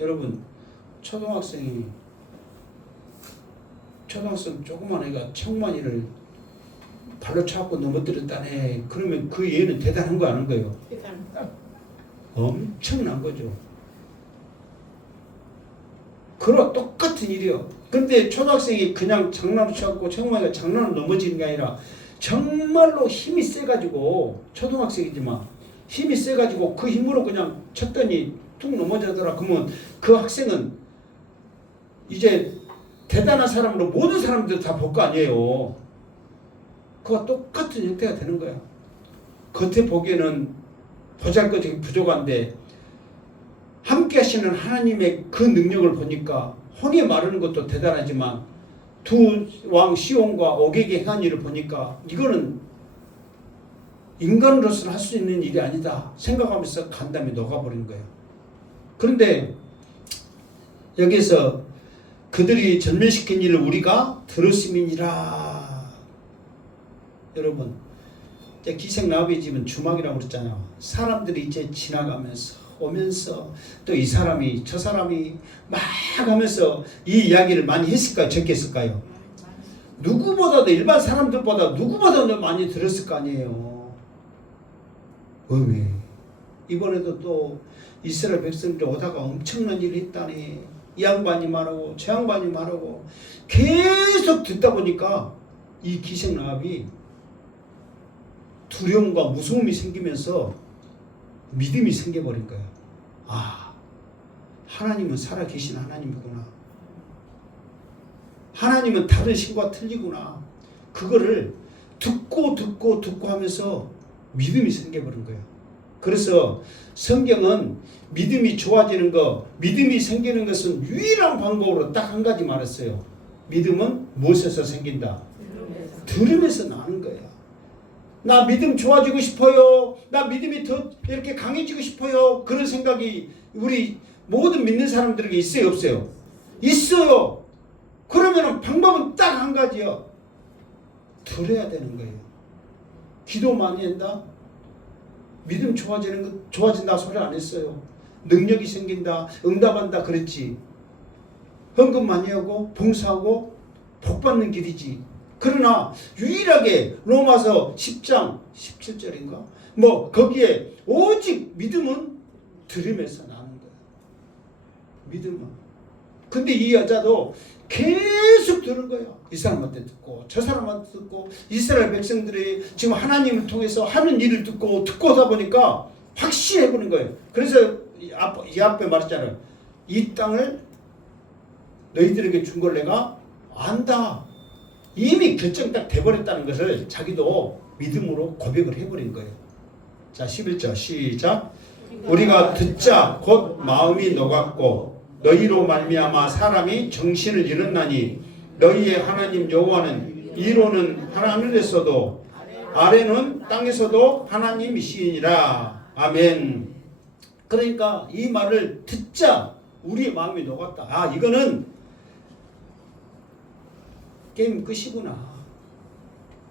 여러분, 초등학생 조그만 애가 청만이를 발로 차고 넘어뜨렸다네. 그러면 그 얘는 대단한 거 아는 거예요. 엄청난 거죠. 그런 똑같은 일이요. 근데 초등학생이 그냥 장난을 쳐갖고 청만이가 장난으로 넘어지는 게 아니라 정말로 힘이 세가지고, 초등학생이지만 힘이 세가지고 그 힘으로 그냥 쳤더니 툭 넘어지더라. 그러면 그 학생은 이제 대단한 사람으로 모든 사람들 다 볼 거 아니에요. 그와 똑같은 형태가 되는 거야. 겉에 보기에는 보잘것이 부족한데 함께 하시는 하나님의 그 능력을 보니까 홍해 마르는 것도 대단하지만 두 왕 시온과 오게게 행한 일을 보니까 이거는 인간으로서는 할 수 있는 일이 아니다 생각하면서 간담이 녹아버린 거예요. 그런데 여기서 그들이 전멸시킨 일을 우리가 들었음이니라. 여러분, 기생나비의 집은 주막이라고 그랬잖아요. 사람들이 이제 지나가면서 오면서 또 이 사람이 저 사람이 막 하면서 이 이야기를 많이 했을까요? 적겠을까요? 누구보다도 일반 사람들보다 누구보다도 많이 들었을 거 아니에요. 왜? 이번에도 또 이스라엘 백성들이 오다가 엄청난 일을 했다니. 이 양반이 말하고 저 양반이 말하고 계속 듣다 보니까 이 기생나합이 두려움과 무서움이 생기면서 믿음이 생겨버린 거야. 아, 하나님은 살아계신 하나님이구나. 하나님은 다른 신과 틀리구나. 그거를 듣고 하면서 믿음이 생겨버린 거야. 그래서 성경은 믿음이 좋아지는 거, 믿음이 생기는 것은 유일한 방법으로 딱 한 가지 말했어요. 믿음은 무엇에서 생긴다? 들음에서 나는 거야. 나 믿음 좋아지고 싶어요. 나 믿음이 더 이렇게 강해지고 싶어요. 그런 생각이 우리 모든 믿는 사람들에게 있어요, 없어요? 있어요. 그러면 방법은 딱 한 가지요. 들어야 되는 거예요. 기도 많이 한다? 믿음 좋아진다 소리 안 했어요. 능력이 생긴다, 응답한다 그랬지. 헌금 많이 하고 봉사하고 복 받는 길이지. 그러나 유일하게 로마서 10장 17절인가? 거기에 오직 믿음은 들음에서 나는 거야. 믿음은. 근데 이 여자도 계속 들은 거예요. 이 사람한테 듣고 저 사람한테 듣고 이스라엘 백성들이 지금 하나님을 통해서 하는 일을 듣고 하다 보니까 확신해보는 거예요. 그래서 이 앞에 말했잖아요. 이 땅을 너희들에게 준 걸 내가 안다. 이미 결정 딱 돼버렸다는 것을 자기도 믿음으로 고백을 해버린 거예요. 자, 11절 시작. 우리가 듣자 곧 마음이 녹았고 너희로 말미암아 사람이 정신을 잃었나니 너희의 하나님 여호와는 이로는 하늘에서도 아래는 땅에서도 하나님이시니라. 아멘. 그러니까 이 말을 듣자 우리의 마음이 녹았다. 아, 이거는 게임 끝이구나.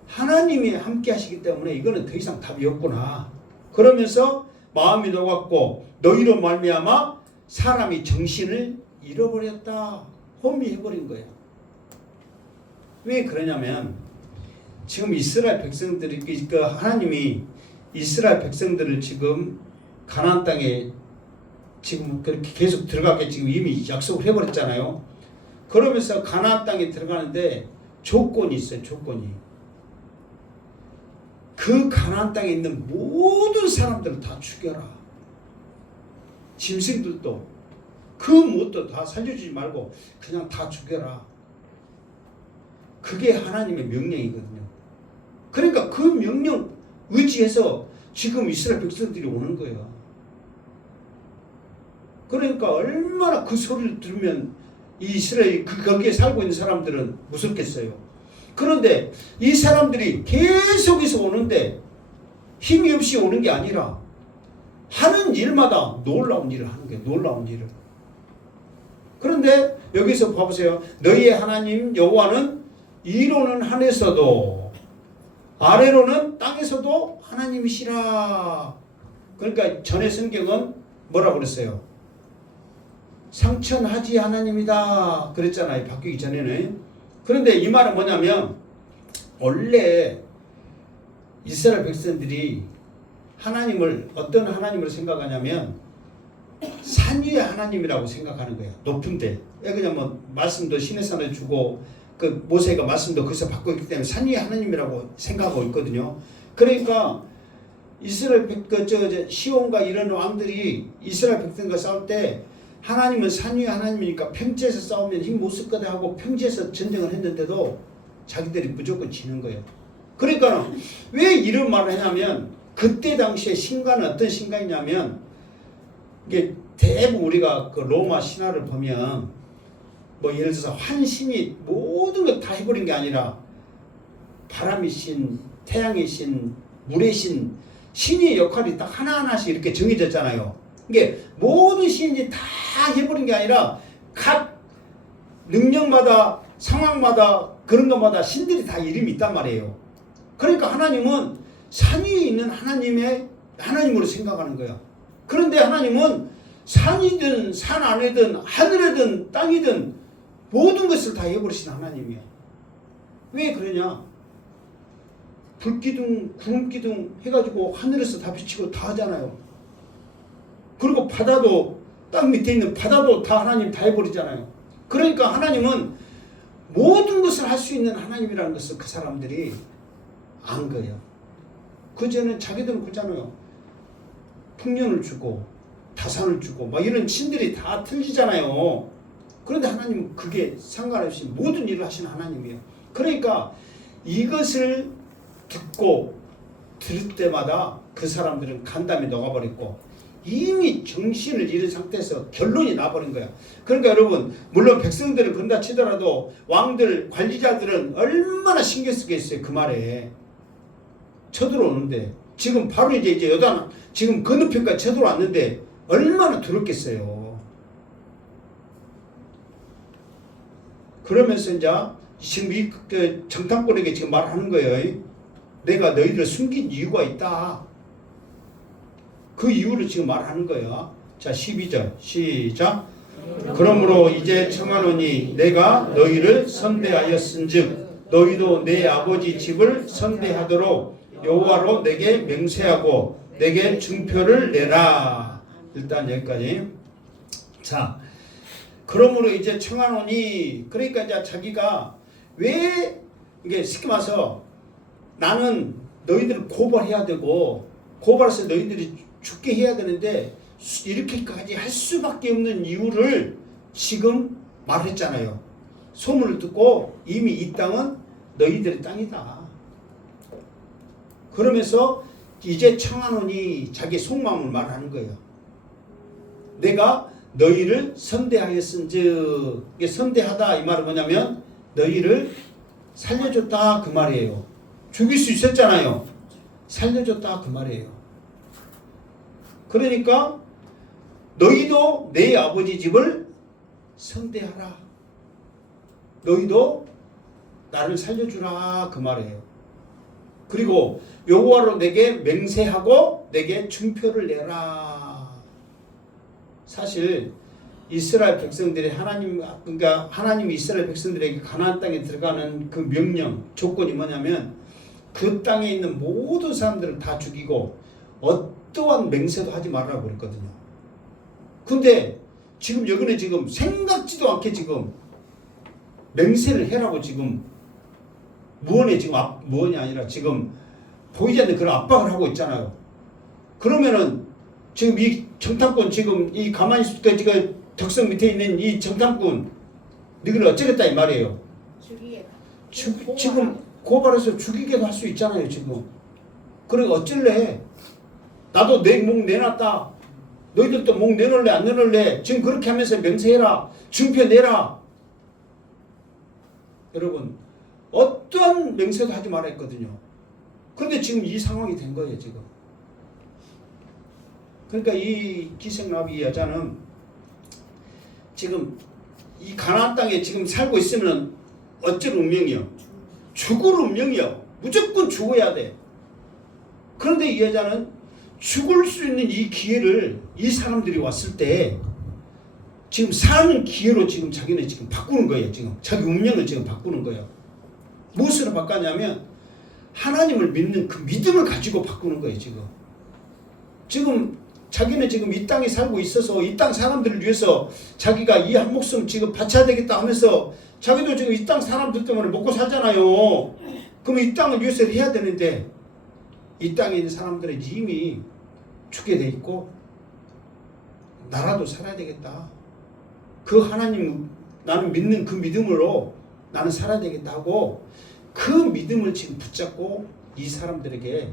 하나님이 함께 하시기 때문에 이거는 더 이상 답이 없구나. 그러면서 마음이 녹았고 너희로 말미암아 사람이 정신을 잃어버렸다. 혼미해버린 거예요. 왜 그러냐면 지금 이스라엘 백성들이 하나님이 이스라엘 백성들을 지금 가나안 땅에 지금 그렇게 계속 들어가게 지금 이미 약속을 해버렸잖아요. 그러면서 가나안 땅에 들어가는데 조건이 있어요. 조건이. 그 가나안 땅에 있는 모든 사람들을 다 죽여라. 짐승들도 그 무엇도 다 살려주지 말고 그냥 다 죽여라. 그게 하나님의 명령이거든요. 그러니까 그 명령 의지해서 지금 이스라엘 백성들이 오는 거예요. 그러니까 얼마나 그 소리를 들으면 이 이스라엘 거기에 살고 있는 사람들은 무섭겠어요. 그런데 이 사람들이 계속해서 오는데 힘이 없이 오는 게 아니라 하는 일마다 놀라운 일을 하는 거예요. 놀라운 일을. 그런데 여기서 봐보세요. 너희의 하나님 여호와는 위로는 하늘에서도 아래로는 땅에서도 하나님이시라. 그러니까 전에 성경은 뭐라고 그랬어요? 상천하지 하나님이다 그랬잖아요. 바뀌기 전에는. 그런데 이 말은 뭐냐면 원래 이스라엘 백성들이 하나님을 어떤 하나님으로 생각하냐면 산 위의 하나님이라고 생각하는 거예요. 높은데. 그냥 뭐 말씀도 시내산을 주고 그 모세가 말씀도 거기서 받고 있기 때문에 산 위의 하나님이라고 생각하고 있거든요. 그러니까 이스라엘 시온과 이런 왕들이 이스라엘 백성과 싸울 때 하나님은 산 위의 하나님이니까 평지에서 싸우면 힘 못 쓸 거다 하고 평지에서 전쟁을 했는데도 자기들이 무조건 지는 거예요. 그러니까 왜 이런 말을 하냐면 그때 당시에 신과는 어떤 신과이냐면 이게 대부분 우리가 그 로마 신화를 보면 뭐 예를 들어서 환신이 모든 걸 다 해버린 게 아니라 바람의 신, 태양의 신, 물의 신, 신의 역할이 딱 하나하나씩 이렇게 정해졌잖아요. 이게 모든 신이 다 해버린 게 아니라 각 능력마다 상황마다 그런 것마다 신들이 다 이름이 있단 말이에요. 그러니까 하나님은 산 위에 있는 하나님으로 생각하는 거야. 그런데 하나님은 산이든 산 안에든 하늘이든 땅이든 모든 것을 다 해버리신 하나님이야. 왜 그러냐? 불기둥, 구름기둥 해가지고 하늘에서 다 비치고 다 하잖아요. 그리고 바다도 땅 밑에 있는 바다도 다 하나님 다 해버리잖아요. 그러니까 하나님은 모든 것을 할 수 있는 하나님이라는 것을 그 사람들이 안 거예요. 그전에 자기들은 그러잖아요. 풍년을 주고 다산을 주고 막 이런 신들이 다 틀리잖아요. 그런데 하나님은 그게 상관없이 모든 일을 하시는 하나님이에요. 그러니까 이것을 듣고 들을 때마다 그 사람들은 간담이 녹아버렸고 이미 정신을 잃은 상태에서 결론이 나버린 거야. 그러니까 여러분 물론 백성들은 그런다 치더라도 왕들 관리자들은 얼마나 신경 쓰겠어요. 그 말에 쳐들어오는데 지금 바로 이제 여단 지금 건너편까지 쳐들어왔는데 얼마나 두렵겠어요. 그러면서 이제 지금 이 정탐꾼에게 지금 말하는 거예요. 내가 너희들을 숨긴 이유가 있다. 그 이유를 지금 말하는 거야. 자 12절 시작. 그러므로 이제 청하노니 내가 너희를 선대하였은즉 너희도 내 아버지 집을 선대하도록 여호와로 내게 맹세하고 내게 증표를 내라. 일단 여기까지. 자 그러므로 이제 청하노니 그러니까 이제 자기가 왜 이게 쉽게 말해서 나는 너희들을 고발해야 되고 고발해서 너희들이 죽게 해야 되는데 이렇게까지 할 수밖에 없는 이유를 지금 말했잖아요. 소문을 듣고 이미 이 땅은 너희들의 땅이다. 그러면서 이제 청하노니 자기 속마음을 말하는 거예요. 내가 너희를 선대하였은즉 이게 선대하다 이 말은 뭐냐면 너희를 살려줬다 그 말이에요. 죽일 수 있었잖아요. 살려줬다 그 말이에요. 그러니까 너희도 내 아버지 집을 선대하라. 너희도 나를 살려주라 그 말이에요. 그리고 여호와로 내게 맹세하고 내게 증표를 내라. 사실 이스라엘 백성들이 그러니까 하나님이 이스라엘 백성들에게 가나안 땅에 들어가는 그 명령 조건이 뭐냐면 그 땅에 있는 모든 사람들을 다 죽이고 어떠한 맹세도 하지 말라고 그랬거든요. 근데 지금 여기는 지금 생각지도 않게 지금 맹세를 해라고 지금 무언에 지금 무언이 아니라 지금 보이지 않는 그런 압박을 하고 있잖아요. 그러면은 지금 이 정탐꾼 지금 이 가만히 있을 때 지금 덕성 밑에 있는 이 정탐꾼 너희를 어쩌겠다 이 말이에요. 지금 고발해서 죽이게도 할 수 있잖아요 지금. 그래 어쩔래? 나도 내 목 내놨다. 너희들도 목 내놓을래 안 내놓을래? 지금 그렇게 하면서 맹세해라. 증표 내라. 여러분 어떠한 맹세도 하지 말아 했거든요. 그런데 지금 이 상황이 된 거예요 지금. 그러니까 이 기생나비 여자는 지금 이 가나안 땅에 지금 살고 있으면 어쩔 운명이요? 죽을 운명이요. 무조건 죽어야 돼. 그런데 이 여자는 죽을 수 있는 이 기회를 이 사람들이 왔을 때 지금 사는 기회로 지금 자기는 지금 바꾸는 거예요. 지금 자기 운명을 지금 바꾸는 거예요. 무엇으로 바꿨냐면 하나님을 믿는 그 믿음을 가지고 바꾸는 거예요. 지금 자기는 지금 이 땅에 살고 있어서 이 땅 사람들을 위해서 자기가 이 한 목숨 지금 바쳐야 되겠다 하면서 자기도 지금 이 땅 사람들 때문에 먹고 살잖아요. 그럼 이 땅을 위해서 해야 되는데 이 땅에 있는 사람들은 이미 죽게 돼 있고 나라도 살아야 되겠다. 그 하나님 나는 믿는 그 믿음으로 나는 살아야 되겠다 하고 그 믿음을 지금 붙잡고 이 사람들에게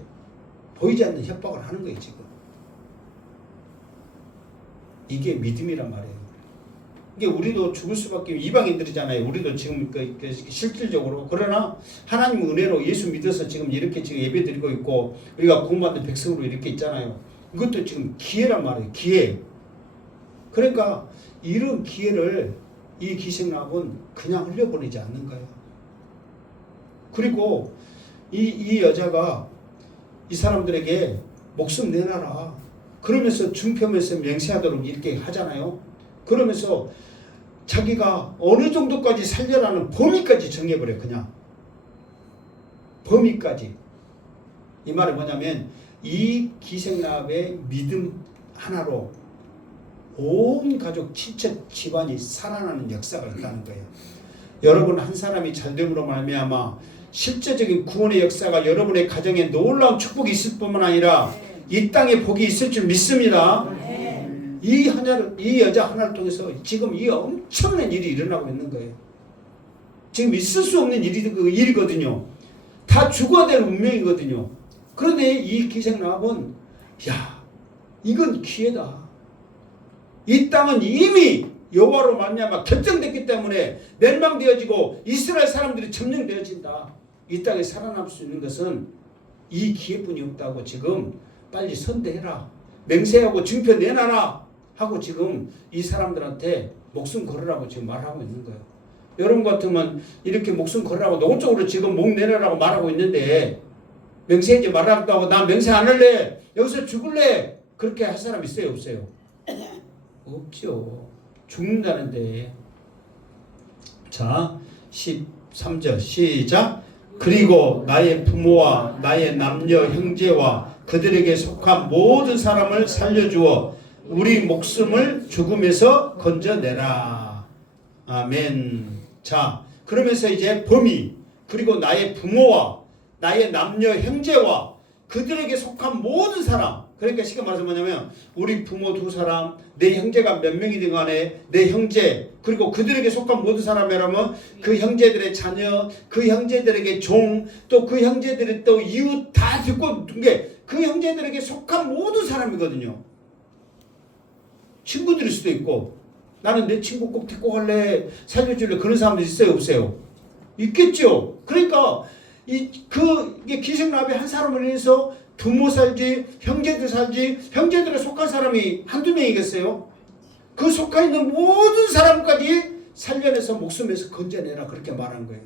보이지 않는 협박을 하는 거예요 지금. 이게 믿음이란 말이에요. 이게 우리도 죽을 수밖에 이방인들이잖아요. 우리도 지금 실질적으로 그러나 하나님 은혜로 예수 믿어서 지금 이렇게 지금 예배드리고 있고 우리가 구원받은 백성으로 이렇게 있잖아요. 이것도 지금 기회란 말이에요. 기회. 그러니까 이런 기회를 이 기생락은 그냥 흘려보내지 않는 거예요. 그리고 이 여자가 이 사람들에게 목숨 내놔라. 그러면서 중표면서 맹세하도록 이렇게 하잖아요. 그러면서 자기가 어느 정도까지 살려라는 범위까지 정해버려요. 그냥 범위까지. 이 말은 뭐냐면 이 기생락의 믿음 하나로 온 가족 친척 집안이 살아나는 역사가 있다는 거예요. 여러분 한 사람이 잘됨으로 말미암아 실제적인 구원의 역사가 여러분의 가정에 놀라운 축복이 있을 뿐만 아니라 이 땅에 복이 있을 줄 믿습니다. 이 여자 하나를 통해서 지금 이 엄청난 일이 일어나고 있는 거예요. 지금 있을 수 없는 일이거든요. 다 죽어야 될 운명이거든요. 그런데 이 기생락은 야 이건 기회다. 이 땅은 이미 여호와로 말미암아 결정됐기 때문에 멸망되어지고 이스라엘 사람들이 점령되어진다. 이 땅에 살아남을 수 있는 것은 이 기회뿐이 없다고 지금 빨리 선대해라. 맹세하고 증표 내놔라 하고 지금 이 사람들한테 목숨 걸으라고 지금 말하고 있는 거예요. 여러분 같으면 이렇게 목숨 걸으라고 노골적으로 지금 목 내놔라고 말하고 있는데 맹세하지 말라고 하고 나 맹세 안 할래. 여기서 죽을래. 그렇게 할 사람 있어요? 없어요? 없죠. 죽는다는데. 자 13절 시작. 그리고 나의 부모와 나의 남녀 형제와 그들에게 속한 모든 사람을 살려주어 우리 목숨을 죽음에서 건져내라. 아멘. 자 그러면서 이제 범위 그리고 나의 부모와 나의 남녀 형제와 그들에게 속한 모든 사람. 그러니까 쉽게 말해서 뭐냐면 우리 부모 두 사람, 내 형제가 몇 명이든 간에 내 형제 그리고 그들에게 속한 모든 사람이라면 그 형제들의 자녀, 그 형제들에게 종, 또 그 형제들의 또 이웃 다 듣고 그 형제들에게 속한 모든 사람이거든요. 친구들일 수도 있고 나는 내 친구 꼭 데리고 갈래 살려줄래 그런 사람들 있어요 없어요? 있겠죠. 그러니까 이게 기생나비 한 사람을 위해서 부모 살지 형제들 살지 형제들에 속한 사람이 한두 명이겠어요? 그 속해 있는 모든 사람까지 살려내서 목숨에서 건져내라 그렇게 말한 거예요.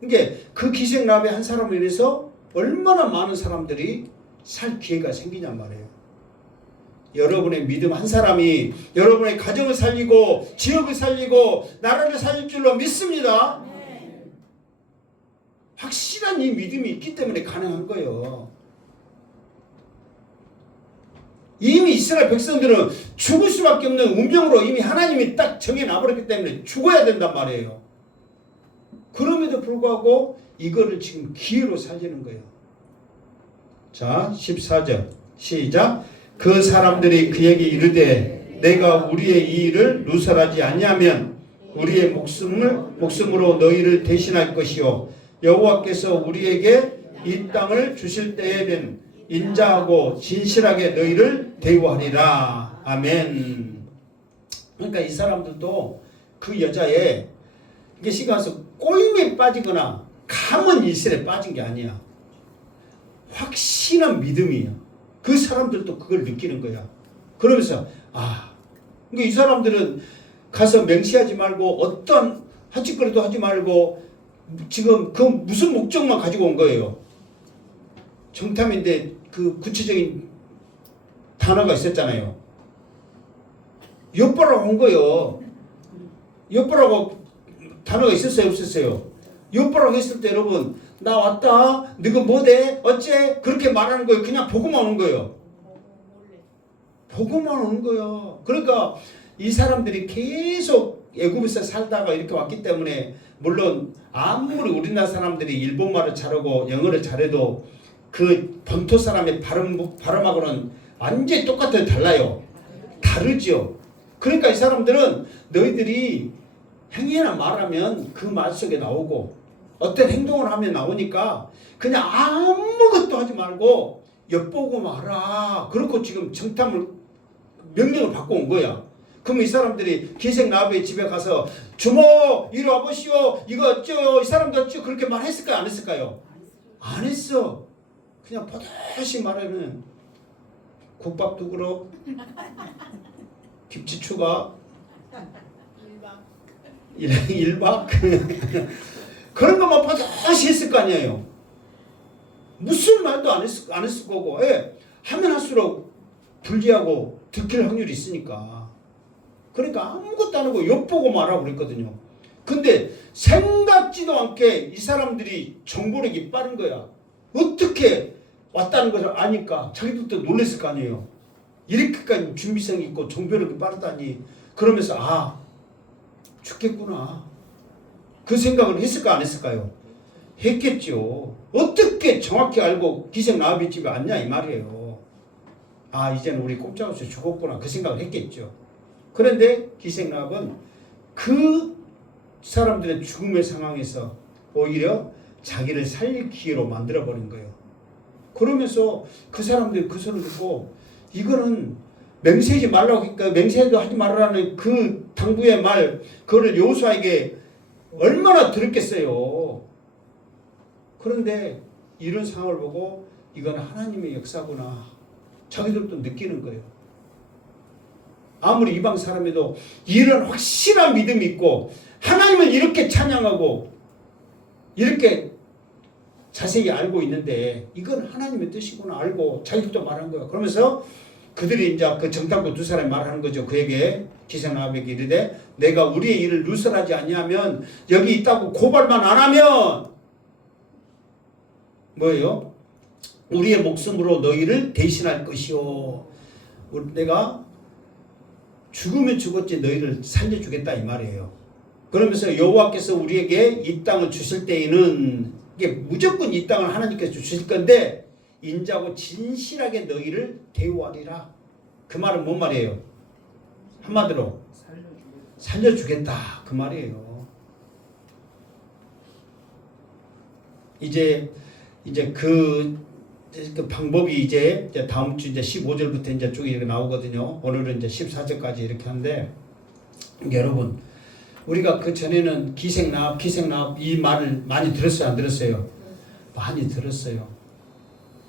그러니까 그 기생나비 한 사람을 위해서 얼마나 많은 사람들이 살 기회가 생기냔 말이에요. 여러분의 믿음 한 사람이 여러분의 가정을 살리고 지역을 살리고 나라를 살릴 줄로 믿습니다. 확실한 이 믿음이 있기 때문에 가능한 거예요. 이미 이스라엘 백성들은 죽을 수밖에 없는 운명으로 이미 하나님이 딱 정해놔버렸기 때문에 죽어야 된단 말이에요. 그럼에도 불구하고 이거를 지금 기회로 살리는 거예요. 자, 14절 시작. 그 사람들이 그에게 이르되 내가 우리의 이 일을 누설하지 아니하면 우리의 목숨으로 너희를 대신할 것이요 여호와께서 우리에게 이 땅을 주실 때에는 인자하고 진실하게 너희를 대우하리라. 아멘. 그러니까 이 사람들도 그 여자의 이게 시가서 꼬임에 빠지거나 감은 일설에 빠진 게 아니야. 확신한 믿음이야. 그 사람들도 그걸 느끼는 거야. 그러면서 그러니까 이 사람들은 가서 맹세하지 말고 어떤 헛짓거리도 하지 말고 지금 그 무슨 목적만 가지고 온 거예요. 정탐인데 그 구체적인 단어가 있었잖아요. 엿보라고 온 거예요. 엿보라고 단어가 있었어요, 없었어요? 엿보라고 했을 때 여러분 나 왔다, 너가 뭐대, 어째 그렇게 말하는 거예요. 그냥 보고만 오는 거예요. 보고만 오는 거예요. 그러니까 이 사람들이 계속 애굽에서 살다가 이렇게 왔기 때문에 물론 아무리 우리나라 사람들이 일본말을 잘하고 영어를 잘해도 그 본토 사람의 발음하고는 완전히 똑같아요. 달라요. 다르죠. 그러니까 이 사람들은 너희들이 행위나 말하면 그 말 속에 나오고 어떤 행동을 하면 나오니까 그냥 아무것도 하지 말고 엿보고 말아. 그렇고 지금 정탐을 명령을 받고 온 거야. 그럼 이 사람들이 기생나합의 집에 가서 주모 이리 와보시오 이거 어쩌 이 사람도 어쩌 그렇게 말했을까요? 안 했을까요? 안 했어. 그냥 버젓이 말하면 국밥 2그릇 김치 추가 1박 그런 것만 버젓이 했을 거 아니에요. 무슨 말도 안 했을 거고 하면 할수록 불리하고 들킬 확률이 있으니까. 그러니까 아무것도 안 하고 엿보고 말하고 그랬거든요. 근데 생각지도 않게 이 사람들이 정보력이 빠른 거야. 어떻게 왔다는 것을 아니까 자기들도 놀랐을 거 아니에요. 이렇게까지 준비성이 있고 정보력이 빠르다니. 그러면서 죽겠구나. 그 생각을 했을까 안 했을까요? 했겠죠. 어떻게 정확히 알고 기생나합의 집에 왔냐 이 말이에요. 이제는 우리 꼼짝없이 죽었구나 그 생각을 했겠죠. 그런데 기생나합은 그 사람들의 죽음의 상황에서 오히려 자기를 살릴 기회로 만들어버린 거예요. 그러면서 그 사람들이 그 소리를 듣고 이거는 맹세하지 말라고 하니까 맹세도 하지 말라는 그 당부의 말 그거를 여호수아에게 얼마나 들었겠어요. 그런데 이런 상황을 보고 이건 하나님의 역사구나 자기들도 느끼는 거예요. 아무리 이방 사람에도 이런 확실한 믿음이 있고 하나님을 이렇게 찬양하고 이렇게 자세히 알고 있는데 이건 하나님의 뜻이구나 알고 자기들도 말한 거예요. 그러면서 그들이 이제 그 정탐꾼 2사람이 말하는 거죠. 그에게 기생나합에게 이르되 내가 우리의 일을 누설하지 아니하면 여기 있다고 고발만 안 하면 뭐예요? 우리의 목숨으로 너희를 대신할 것이요. 내가 죽으면 죽었지 너희를 살려주겠다 이 말이에요. 그러면서 여호와께서 우리에게 이 땅을 주실 때에는 이게 무조건 이 땅을 하나님께서 주실 건데 인자고 진실하게 너희를 대우하리라. 그 말은 뭔 말이에요? 한마디로 살려주겠다 그 말이에요. 이제 그 방법이 이제 다음 주 이제 15절부터 이제 쭉 이렇게 나오거든요. 오늘은 이제 14절까지 이렇게 하는데 여러분 우리가 그 전에는 기생나합 이 말을 많이 들었어요, 안 들었어요? 많이 들었어요.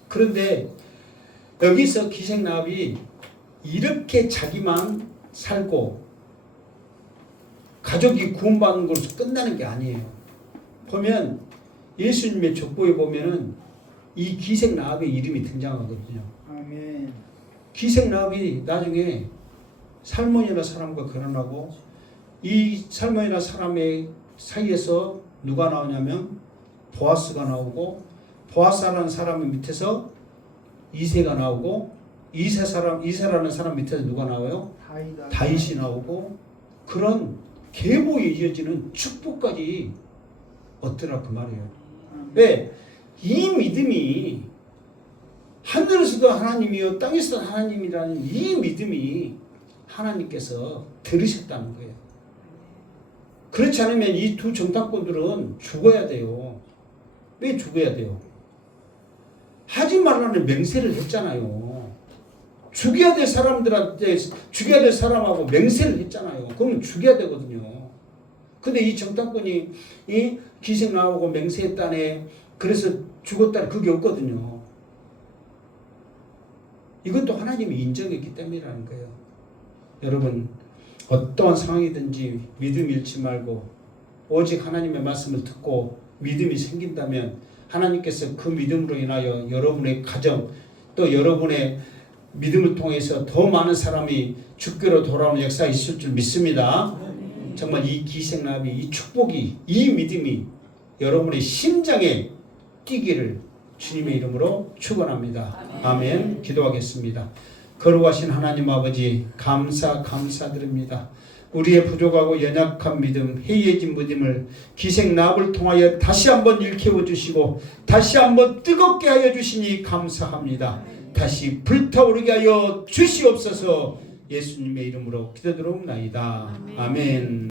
그런데 여기서 기생나합이 이렇게 자기만 살고 가족이 구원받는 것으로 끝나는 게 아니에요. 보면 예수님의 족보에 보면은 이 기생나합의 이름이 등장하거든요. 아멘. 기생나합이 나중에 살몬이라는 사람과 결혼하고 이 살몬이라는 사람의 사이에서 누가 나오냐면 보아스가 나오고 보아스라는 사람 밑에서 이새가 나오고 이새라는 사람 밑에서 누가 나와요? 다윗이 나오고 그런 계보에 이어지는 축복까지 얻더라 그 말이에요. 왜? 이 믿음이 하늘에서도 하나님이요 땅에서도 하나님이라는 이 믿음이 하나님께서 들으셨다는 거예요. 그렇지 않으면 이 두 정탐꾼들은 죽어야 돼요. 왜 죽어야 돼요? 하지 말라는 맹세를 했잖아요. 죽여야 될 사람들한테 죽여야 될 사람하고 맹세를 했잖아요. 그러면 죽여야 되거든요. 근데 이 정탐꾼이 이 기생 나오고 맹세했다네. 그래서 죽었다는 그게 없거든요. 이것도 하나님이 인정했기 때문이라는 거예요. 여러분 어떠한 상황이든지 믿음 잃지 말고 오직 하나님의 말씀을 듣고 믿음이 생긴다면 하나님께서 그 믿음으로 인하여 여러분의 가정 또 여러분의 믿음을 통해서 더 많은 사람이 주께로 돌아오는 역사가 있을 줄 믿습니다. 정말 이 기생나비 이 축복이 이 믿음이 여러분의 심장에 뛰기를 주님의 이름으로 축원합니다. 아멘. 기도하겠습니다. 거룩하신 하나님 아버지 감사드립니다. 우리의 부족하고 연약한 믿음, 해이해진 믿음을 기생나합을 통하여 다시 한번 일깨워 주시고 다시 한번 뜨겁게 하여 주시니 감사합니다. 다시 불타오르게 하여 주시옵소서. 예수님의 이름으로 기도드리옵나이다. 아멘.